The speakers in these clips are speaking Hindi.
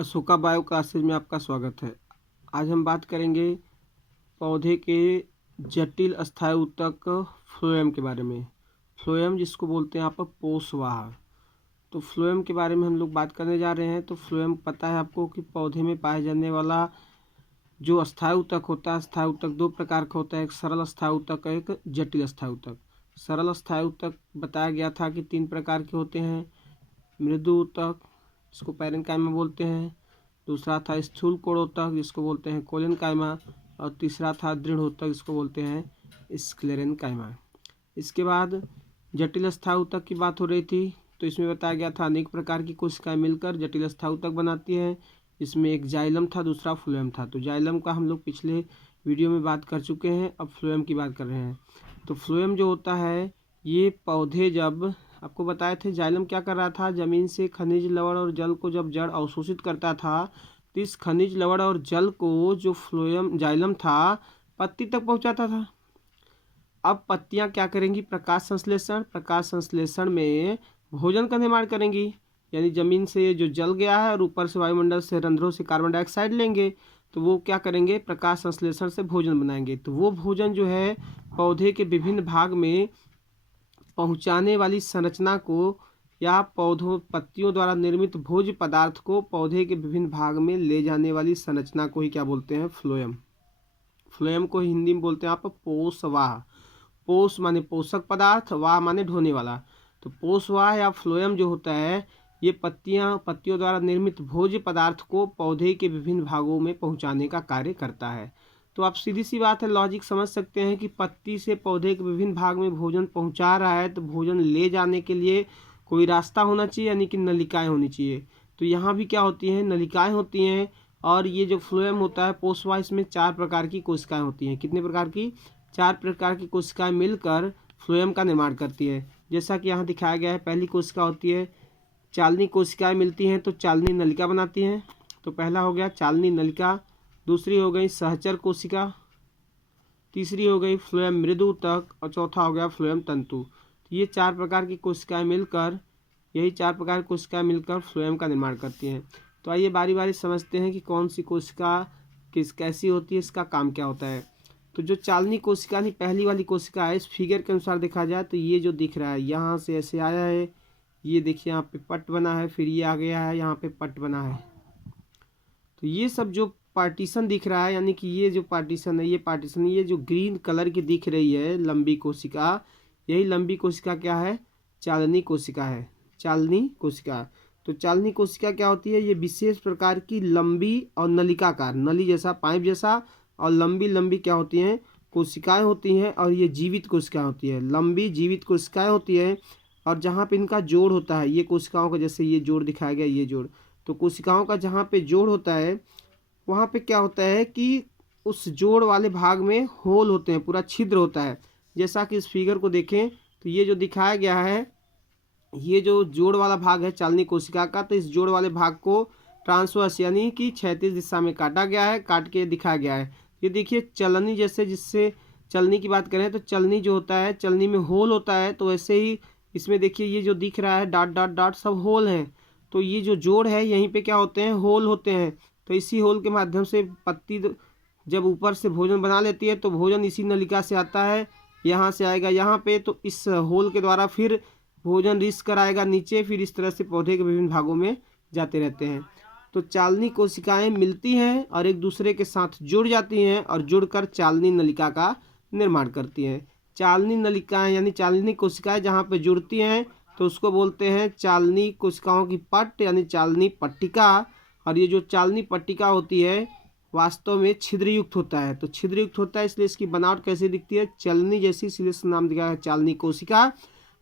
अशोका बायो क्लासेज में आपका स्वागत है। आज हम बात करेंगे पौधे के जटिल अस्थायी ऊतक फ्लोएम के बारे में। फ्लोएम जिसको बोलते हैं आप पोषवाह। तो फ्लोएम के बारे में हम लोग बात करने जा रहे हैं। तो फ्लोएम पता है आपको कि पौधे में पाए जाने वाला जो अस्थायी ऊतक होता है, अस्थायी ऊतक दो प्रकार का होता है, एक सरल अस्थायी ऊतक, एक जटिल अस्थायी ऊतक। सरल अस्थायी ऊतक बताया गया था कि 3 प्रकार के होते हैं। मृदु ऊतक जिसको पैरेन्काइमा बोलते हैं, दूसरा था स्थूल कोणोत्तक जिसको बोलते हैं कोलेनकाइमा, और तीसरा था दृढ़ ऊतक जिसको बोलते हैं स्क्लेरेनकाइमा। इसके बाद जटिल अस्थायी ऊतक की बात हो रही थी। तो इसमें बताया गया था अनेक प्रकार की कोशिकाएं मिलकर जटिल अस्थायी ऊतक बनाती है। इसमें एक जाइलम था, दूसरा फ्लोएम था। तो जाइलम का हम लोग पिछले वीडियो में बात कर चुके हैं, अब फ्लोएम की बात कर रहे हैं। तो फ्लोएम जो होता है, ये पौधे जब आपको बताए थे जाइलम क्या कर रहा था, जमीन से खनिज लवण और जल को जब जड़ अवशोषित करता था, तो इस खनिज लवण और जल को जो फ्लोएम जाइलम था पत्ती तक पहुंचाता था। अब पत्तियां क्या करेंगी, प्रकाश संश्लेषण में भोजन का निर्माण करेंगी। यानी जमीन से जो जल गया है और ऊपर से वायुमंडल से रंध्रों से कार्बन डाइऑक्साइड लेंगे, तो वो क्या करेंगे, प्रकाश संश्लेषण से भोजन बनाएंगे। तो वो भोजन जो है पौधे के विभिन्न भाग में पहुंचाने वाली संरचना को, या पौधों पत्तियों द्वारा निर्मित भोज्य पदार्थ को पौधे के विभिन्न भाग में ले जाने वाली संरचना को ही क्या बोलते हैं, फ्लोएम। फ्लोएम को हिंदी में बोलते हैं आप पोषवाह। पोष माने पोषक पदार्थ, वाह माने ढोने वाला। तो पोषवाह या फ्लोएम जो होता है, ये पत्तियों द्वारा निर्मित भोज्य पदार्थ को पौधे के विभिन्न भागों में पहुंचाने का कार्य करता है। तो आप सीधी सी बात है, लॉजिक समझ सकते हैं कि पत्ती से पौधे के विभिन्न भाग में भोजन पहुंचा रहा है, तो भोजन ले जाने के लिए कोई रास्ता होना चाहिए, यानी कि नलिकाएं होनी चाहिए। तो यहाँ भी क्या होती हैं, नलिकाएं होती हैं। और ये जो फ्लोएम होता है पोषवाह, इसमें 4 प्रकार की कोशिकाएं होती हैं। कितने प्रकार की, 4 प्रकार की कोशिकाएं मिलकर फ्लोएम का निर्माण करती है। जैसा कि यहाँ दिखाया गया है, पहली कोशिका होती है चालनी कोशिकाएं मिलती हैं तो चालनी नलिका बनाती हैं। तो पहला हो गया चालनी नलिका, दूसरी हो गई सहचर कोशिका, तीसरी हो गई फ्लोएम मृदु ऊतक, और चौथा हो गया फ्लोएम तंतु। ये 4 प्रकार की कोशिकाएं मिलकर फ्लोएम का निर्माण करती हैं। तो आइए बारी बारी समझते हैं कि कौन सी कोशिका कैसी होती है, इसका काम क्या होता है। तो जो चालनी कोशिका नहीं, पहली वाली कोशिका है, इस फिगर के अनुसार देखा जाए तो ये जो दिख रहा है, यहाँ से ऐसे आया है, ये देखिए यहाँ पे पट बना है, फिर ये आ गया है, यहाँ पे पट बना है। तो ये सब जो पार्टीशन दिख रहा है, यानी कि ये जो पार्टीशन है, ये जो ग्रीन कलर की दिख रही है लंबी कोशिका, यही लंबी कोशिका क्या है, चालनी कोशिका है। चालनी कोशिका। तो चालनी कोशिका क्या होती है, ये विशेष प्रकार की लंबी और नलिकाकार, नली जैसा, पाइप जैसा, और लंबी लंबी क्या होती हैं, कोशिकाएं होती हैं। और ये जीवित कोशिकाएं होती है, लंबी जीवित कोशिकाएं होती है। और जहाँ पे इनका जोड़ होता है, ये कोशिकाओं का, जैसे ये जोड़ दिखाया गया, ये जोड़, तो कोशिकाओं का जहाँ पे जोड़ होता है, वहाँ पे क्या होता है कि उस जोड़ वाले भाग में होल होते हैं, पूरा छिद्र होता है। जैसा कि इस फिगर को देखें तो ये जो दिखाया गया है, ये जो जोड़ वाला भाग है चालनी कोशिका का, तो इस जोड़ वाले भाग को ट्रांसवर्स यानी कि क्षैतिज दिशा में काटा गया है, काट के दिखाया गया है। ये देखिए चलनी जैसे, जिससे चलनी की बात करें तो चलनी जो होता है, चलनी में होल होता है, तो वैसे ही इसमें देखिए ये जो दिख रहा है डॉट डॉट डॉट, सब होल हैं। तो ये जो जोड़ है, यहीं पे क्या होते हैं, होल होते हैं। तो इसी होल के माध्यम से पत्ती जब ऊपर से भोजन बना लेती है, तो भोजन इसी नलिका से आता है, यहाँ से आएगा यहाँ पे, तो इस होल के द्वारा फिर भोजन रिस कर आएगा नीचे, फिर इस तरह से पौधे के विभिन्न भागों में जाते रहते हैं। तो चालनी कोशिकाएं मिलती हैं और एक दूसरे के साथ जुड़ जाती हैं, और जुड़कर चालनी नलिका का निर्माण करती हैं। चालनी नलिकाएं यानी चालनी कोशिकाएं जहाँ पे जुड़ती हैं, तो उसको बोलते हैं चालनी कोशिकाओं की पट्ट, यानी चालनी पट्टिका। और ये जो चालनी पट्टिका होती है, वास्तव में छिद्रयुक्त होता है। तो छिद्रयुक्त होता है, इसलिए इसकी बनावट कैसी दिखती है, चलनी जैसी, इसलिए इसका नाम दिया है चालनी कोशिका।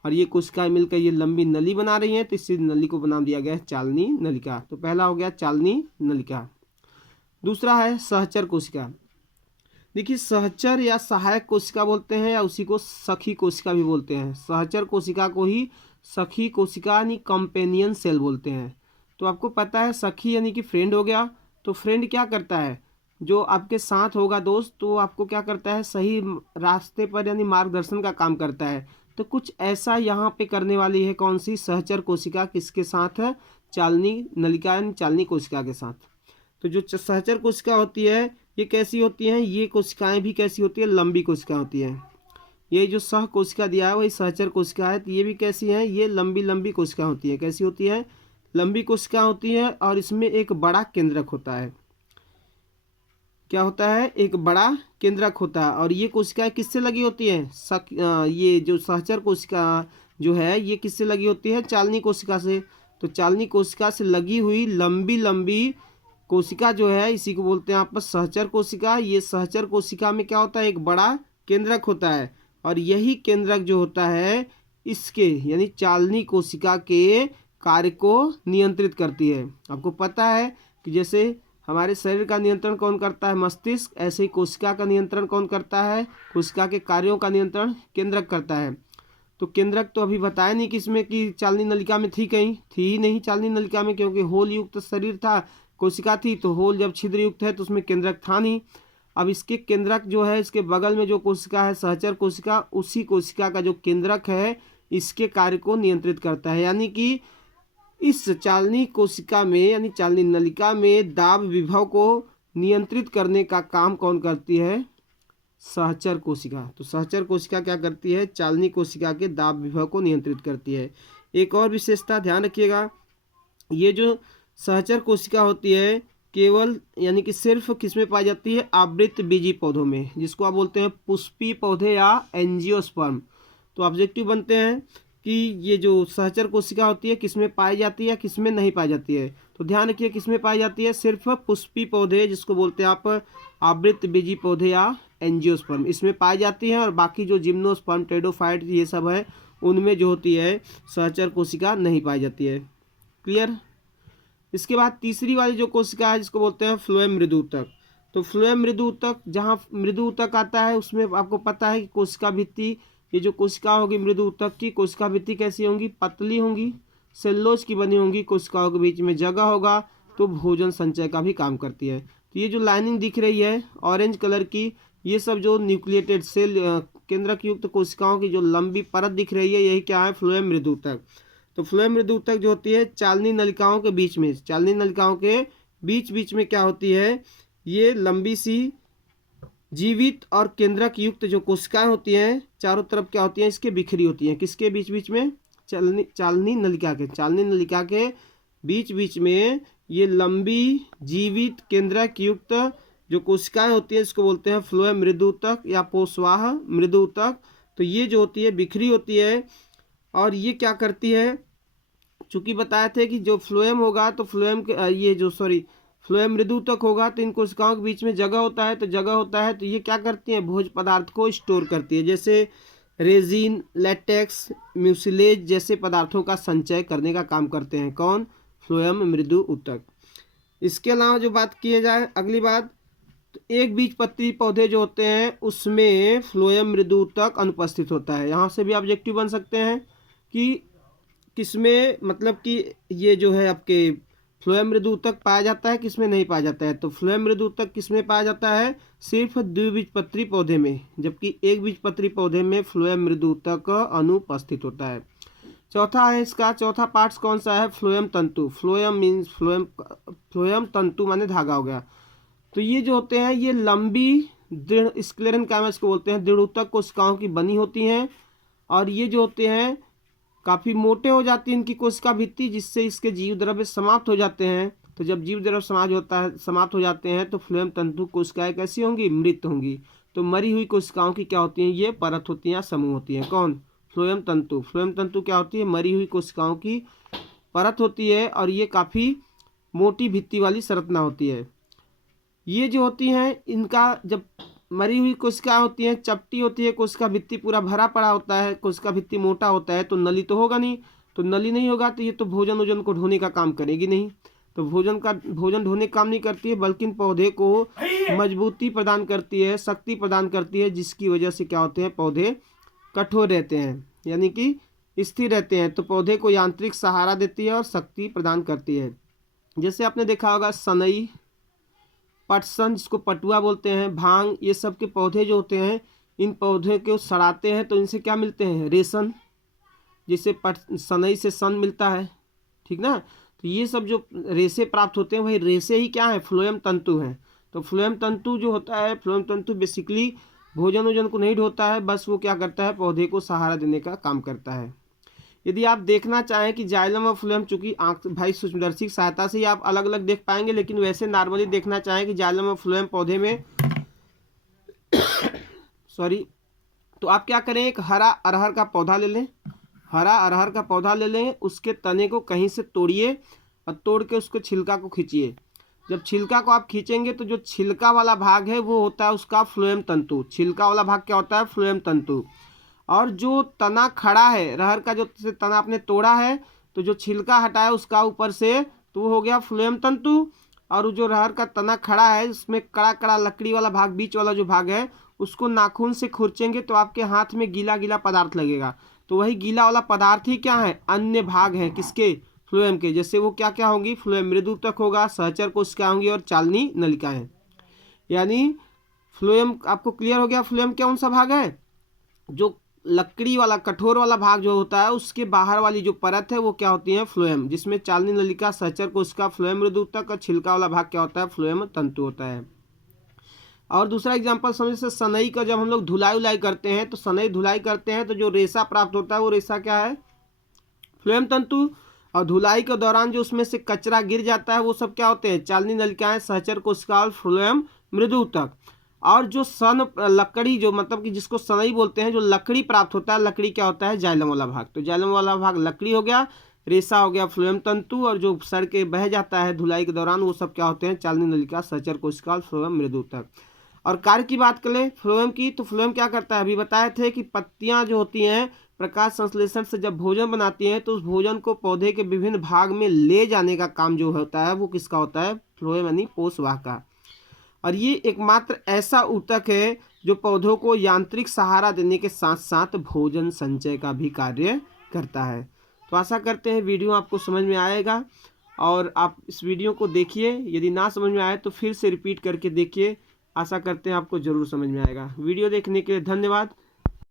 और ये कोशिकाएं मिलकर ये लंबी नली बना रही हैं, तो इस नली को नाम दिया गया है चालनी नलिका। तो पहला हो गया चालनी नलिका। दूसरा है सहचर कोशिका। देखिए सहचर या सहायक कोशिका बोलते हैं, या उसी को सखी कोशिका भी बोलते हैं। सहचर कोशिका को ही सखी कोशिका यानी कंपेनियन सेल बोलते हैं। तो आपको पता है सखी यानी कि फ्रेंड हो गया। तो फ्रेंड क्या करता है, जो आपके साथ होगा दोस्त, तो आपको क्या करता है, सही रास्ते पर यानी मार्गदर्शन का काम करता है। तो कुछ ऐसा यहाँ पे करने वाली है कौन सी, सहचर कोशिका, किसके साथ है, चालनी नलिका यानी चालनी कोशिका के साथ। तो जो सहचर कोशिका होती है ये कैसी होती हैं, ये कोशिकाएं भी कैसी होती है, लंबी कोशिका होती है। ये जो सह कोशिका दिया है वही सहचर कोशिका है, तो ये भी कैसी हैं, ये लंबी लंबी कोशिका होती है। कैसी होती है, लंबी कोशिका होती है और इसमें एक बड़ा केंद्रक होता है। क्या होता है, एक बड़ा केंद्रक होता है। और ये कोशिकाएं किससे लगी होती हैं, ये जो सहचर कोशिका जो है ये किससे लगी होती है, चालनी कोशिका से। तो चालनी कोशिका से लगी हुई लंबी लंबी कोशिका जो है इसी को बोलते हैं आपस सहचर कोशिका। ये सहचर कोशिका में क्या होता है, एक बड़ा केंद्रक होता है और यही केंद्रक जो होता है इसके यानी चालनी कोशिका के कार्य को नियंत्रित करती है। आपको पता है कि जैसे हमारे शरीर का नियंत्रण कौन करता है, मस्तिष्क, ऐसे ही कोशिका का नियंत्रण कौन करता है, कोशिका के कार्यों का नियंत्रण केंद्रक करता है। तो केंद्रक तो अभी बताया नहीं किसमें कि चालनी नलिका में थी, कहीं थी ही नहीं चालनी नलिका में, क्योंकि होल युक्त शरीर था, कोशिका थी, तो होल जब छिद्र युक्त है तो उसमें केंद्रक था नहीं। अब इसके केंद्रक जो है इसके बगल में जो कोशिका है सहचर कोशिका, उसी कोशिका का जो केंद्रक है इसके कार्य को नियंत्रित करता है। यानी कि इस चालनी कोशिका में यानी चालनी नलिका में दाब विभव को नियंत्रित करने का काम कौन करती है, सहचर कोशिका। तो सहचर कोशिका क्या करती है, चालनी कोशिका के दाब विभव को नियंत्रित करती है। एक और विशेषता ध्यान रखिएगा, ये जो सहचर कोशिका होती है केवल यानी कि सिर्फ किसमें पाई जाती है, आवृत बीजी पौधों में, जिसको आप बोलते हैं पुष्पी पौधे या एंजियोस्पर्म। तो ऑब्जेक्टिव बनते हैं कि ये जो सहचर कोशिका होती है किसमें पाई जाती है, किसमें नहीं पाई जाती है। तो ध्यान रखिए किसमें पाई जाती है, सिर्फ पुष्पी पौधे जिसको बोलते हैं आप आवृत बीजी पौधे या एंजियोस्पर्म, इसमें पाई जाती है। और बाकी जो जिम्नोस्पर्म, टेडोफाइट ये सब है उनमें जो होती है सहचर कोशिका नहीं पाई जाती है। क्लियर। इसके बाद तीसरी वाली जो कोशिका है जिसको बोलते हैं फ्लोएम मृदु ऊतक। तो फ्लोएम मृदु ऊतक, जहाँ मृदु ऊतक आता है उसमें आपको पता है कि कोशिका भित्ति, ये जो कोशिका होगी मृदु ऊतक की, कोशिका भित्ति कैसी होंगी, पतली होंगी, सेल्लोज की बनी होंगी, कोशिकाओं के बीच में जगह होगा, तो भोजन संचय का भी काम करती है। तो ये जो लाइनिंग दिख रही है ऑरेंज कलर की, ये सब जो न्यूक्लिएटेड सेल केंद्रक युक्त कोशिकाओं की जो लंबी परत दिख रही है यही क्या है, फ्लोएम मृदु ऊतक। तो फ्लोएम मृदु ऊतक जो होती है चालनी नलिकाओं के बीच में, चालनी नलिकाओं के बीच बीच में क्या होती है, ये लंबी सी जीवित और केंद्रक युक्त जो कोशिकाएं होती हैं चारों तरफ क्या होती हैं, इसके बिखरी होती हैं। किसके बीच बीच में, चालनी नलिका के, चालनी नलिका के बीच बीच में ये लंबी जीवित केंद्रक युक्त जो कोशिकाएं होती हैं इसको बोलते हैं फ्लोएम मृदु ऊतक या पोषवाह मृदु ऊतक। तो ये जो होती है बिखरी होती है और ये क्या करती है, चूंकि बताए थे कि जो फ्लोएम होगा तो फ्लोएम के ये जो फ्लोएम मृदु ऊतक होगा तो इन कोशिकाओं के बीच में जगह होता है, तो ये क्या करती है, भोज्य पदार्थ को स्टोर करती है, जैसे रेजिन, लेटेक्स, म्यूसिलेज जैसे पदार्थों का संचय करने का काम करते हैं कौन, फ्लोएम मृदु ऊतक। इसके अलावा जो बात की जाए अगली बात, तो एक बीजपत्री पौधे जो होते हैं उसमें फ्लोएम मृदु ऊतक अनुपस्थित होता है। यहाँ से भी ऑब्जेक्टिव बन सकते हैं कि किसमें, मतलब कि ये जो है आपके फ्लोएम मृदु ऊतक पाया जाता है, किसमें नहीं पाया जाता है। तो फ्लोएम मृदु ऊतक किसमें पाया जाता है, सिर्फ द्विबीजपत्री पौधे में, जबकि एक बीजपत्री पौधे में फ्लोएम मृदु ऊतक अनुपस्थित होता है। चौथा है इसका, चौथा पार्ट कौन सा है, फ्लोएम तंतु। फ्लोएम मीन्स फ्लोएम तंतु माने धागा हो गया। तो ये जो होते हैं ये लंबी दृढ़ स्क्लेरेनकाइमा को बोलते हैं, दृढ़ ऊतक कोशिकाओं की बनी होती हैं और ये जो होते हैं काफ़ी मोटे हो जाती है इनकी कोशिका भित्ति, जिससे इसके जीव द्रव्य समाप्त हो जाते हैं। तो जब जीव द्रव्य समाप्त हो जाते हैं तो फ्लोएम तंतु कोशिकाएं कैसी होंगी, मृत होंगी। तो मरी हुई कोशिकाओं की क्या होती हैं, ये परत होती हैं, समूह होती हैं, कौन, फ्लोएम तंतु। फ्लोएम तंतु क्या होती है, मरी हुई कोशिकाओं की परत होती है और ये काफ़ी मोटी भित्ति वाली संरचना होती है। ये जो होती हैं इनका जब मरी हुई कोशिका होती है, चपटी होती है, कोशिका भित्ति पूरा भरा पड़ा होता है, कोशिका भित्ति मोटा होता है, तो नली तो होगा नहीं, तो नली नहीं होगा तो ये तो भोजन वोजन को ढोने का काम करेगी नहीं। तो भोजन ढोने का काम नहीं करती है, बल्कि पौधे को मजबूती प्रदान करती है, शक्ति प्रदान करती है, जिसकी वजह से क्या होते हैं, पौधे कठोर रहते हैं यानी कि स्थिर रहते हैं। तो पौधे को यांत्रिक सहारा देती है और शक्ति प्रदान करती है। जैसे आपने देखा होगा सनई, पटसन जिसको पटुआ बोलते हैं, भांग, ये सब के पौधे जो होते हैं इन पौधे को सड़ाते हैं तो इनसे क्या मिलते हैं, रेशम, जिससे सनई से सन मिलता है, ठीक ना। तो ये सब जो रेशे प्राप्त होते हैं वही रेशे ही क्या है, फ्लोएम तंतु हैं। तो फ्लोएम तंतु जो होता है, फ्लोएम तंतु बेसिकली भोजन वोजन को नहीं ढोता है, बस वो क्या करता है, पौधे को सहारा देने का काम करता है। यदि आप देखना चाहें कि जाइलम और फ्लोएम, चूंकि आंख भाई सूक्ष्मदर्शी की सहायता से ही आप अलग अलग देख पाएंगे, लेकिन वैसे नॉर्मली देखना चाहें कि जाइलम और फ्लोएम पौधे में सॉरी, तो आप क्या करें, एक हरा अरहर का पौधा ले लें, हरा अरहर का पौधा ले लें, उसके तने को कहीं से तोड़िए और तोड़ के उसको छिलका को खींचिए। जब छिलका को आप खींचेंगे तो जो छिलका वाला भाग है वो होता है उसका फ्लोएम तंतु। छिलका वाला भाग क्या होता है, फ्लोएम तंतु। और जो तना खड़ा है रहर का, जो तना आपने तोड़ा है, तो जो छिलका हटाया उसका ऊपर से, तो वो हो गया फ्लोएम तंतु। और वो जो रहर का तना खड़ा है उसमें कड़ा कड़ा लकड़ी वाला भाग, बीच वाला जो भाग है, उसको नाखून से खुरचेंगे तो आपके हाथ में गीला गीला पदार्थ लगेगा। तो वही गीला वाला पदार्थ ही क्या है, अन्य भाग है किसके, फ्लोएम के। जैसे वो क्या क्या होंगी, फ्लोएम मृदुतक होगा, सहचर कोशिका होंगी और चालनी नलिकाएं। यानी फ्लोएम आपको क्लियर हो गया, फ्लोएम कौन सा भाग है, जो लकड़ी वाला कठोर वाला भाग जो होता है उसके बाहर वाली जो परत है वो क्या होती है, फ्लोएम, जिसमें चालनी नलिका, सहचर कोशिका, फ्लोएम मृदुतक और छिलका वाला भाग क्या होता है, फ्लोएम तंतु होता है। और दूसरा एग्जांपल समझ से, सनई का जब हम लोग धुलाई उलाई करते हैं, तो सनई धुलाई करते हैं तो जो रेशा प्राप्त होता है वो रेशा क्या है, फ्लोएम तंतु। और धुलाई के दौरान जो उसमें से कचरा गिर जाता है वो सब क्या होते हैं, चालनी नलिकाएं, सहचर कोशिका और फ्लोएम मृदुतक। और जो सन लकड़ी, जो मतलब कि जिसको सनई बोलते हैं, जो लकड़ी प्राप्त होता है, लकड़ी क्या होता है, जाइलम वाला भाग। तो जाइलम वाला भाग लकड़ी हो गया, रेशा हो गया फ्लोएम तंतु, और जो सड़ के बह जाता है धुलाई के दौरान वो सब क्या होते हैं, चालनी नलिका, सहचर कोशिका और फ्लोएम मृदुतक। और कार्य की बात करें फ्लोएम की, तो फ्लोएम क्या करता है, अभी बताए थे कि पत्तियां जो होती हैं प्रकाश संश्लेषण से जब भोजन बनाती हैं तो उस भोजन को पौधे के विभिन्न भाग में ले जाने का काम जो होता है वो किसका होता है, फ्लोएम यानी पोषवाह का। और ये एकमात्र ऐसा ऊतक है जो पौधों को यांत्रिक सहारा देने के साथ साथ भोजन संचय का भी कार्य करता है। तो आशा करते हैं वीडियो आपको समझ में आएगा, और आप इस वीडियो को देखिए, यदि ना समझ में आए तो फिर से रिपीट करके देखिए, आशा करते हैं आपको ज़रूर समझ में आएगा। वीडियो देखने के लिए धन्यवाद।